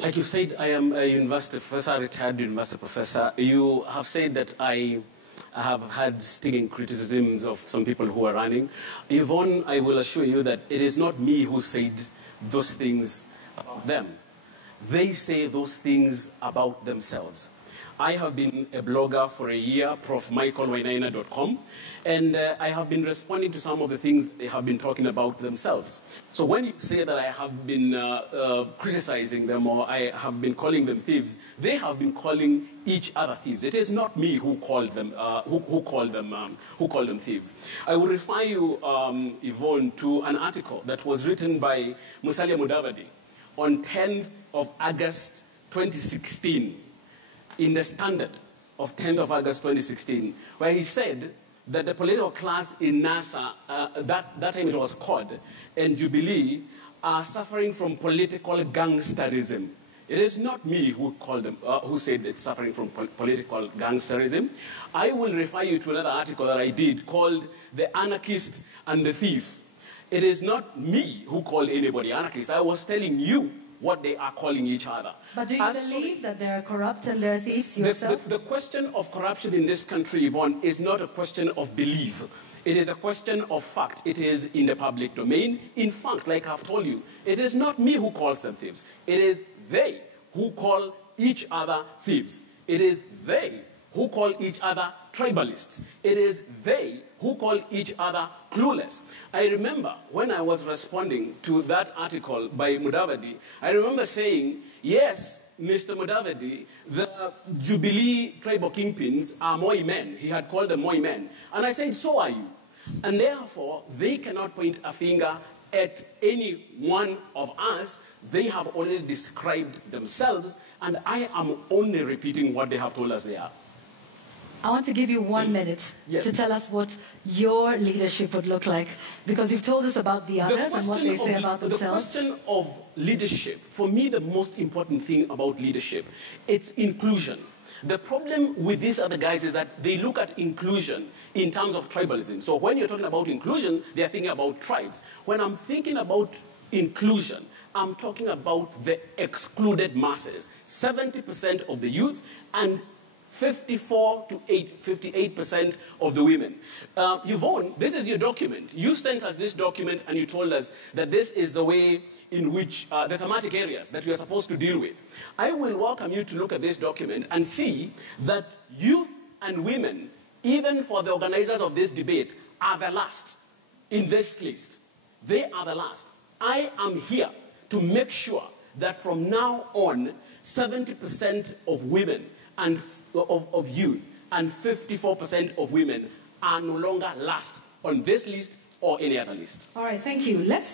Like you said, I am a university professor, a retired university professor. You have said that I have had stinging criticisms of some people who are running. Yvonne, I will assure you that it is not me who said those things about them. They say those things about themselves. I have been a blogger for a year, profmichaelwainaina.com, and I have been responding to some of the things they have been talking about themselves. So when you say that I have been criticizing them or I have been calling them thieves, they have been calling each other thieves. It is not me who called them who called them thieves. I will refer you, Yvonne, to an article that was written by Musalia Mudavadi on 10th of August 2016. In the Standard of 10th of August 2016, where he said that the political class in NASA, that time it was COD, and Jubilee, are suffering from political gangsterism. It is not me who called them, who said it's suffering from political gangsterism. I will refer you to another article that I did called The Anarchist and the Thief. It is not me who called anybody anarchist. I was telling you what they are calling each other. But do you believe that they're corrupt and they're thieves yourself? The question of corruption in this country, Yvonne, is not a question of belief. It is a question of fact. It is in the public domain. In fact, like I've told you, it is not me who calls them thieves. It is they who call each other thieves. It is they who call each other tribalists. It is they who call each other clueless. I remember when I was responding to that article by Mudavadi, I remember saying, yes, Mr. Mudavadi, the Jubilee tribal kingpins are Moi men. He had called them Moi men. And I said, so are you. And therefore, they cannot point a finger at any one of us. They have already described themselves, and I am only repeating what they have told us they are. I want to give you 1 minute to tell us what your leadership would look like, because you've told us about the others and what they say about themselves. The question of leadership, for me, the most important thing about leadership, it's inclusion. The problem with these other guys is that they look at inclusion in terms of tribalism. So when you're talking about inclusion, they're thinking about tribes. When I'm thinking about inclusion, I'm talking about the excluded masses, 70% of the youth and 54 to 58% of the women. Yvonne, this is your document. You sent us this document and you told us that this is the way in which the thematic areas that we are supposed to deal with. I will welcome you to look at this document and see that youth and women, even for the organizers of this debate, are the last in this list. They are the last. I am here to make sure that from now on, 70% of women and of youth and 54% of women are no longer last on this list or any other list. All right, thank you. Let's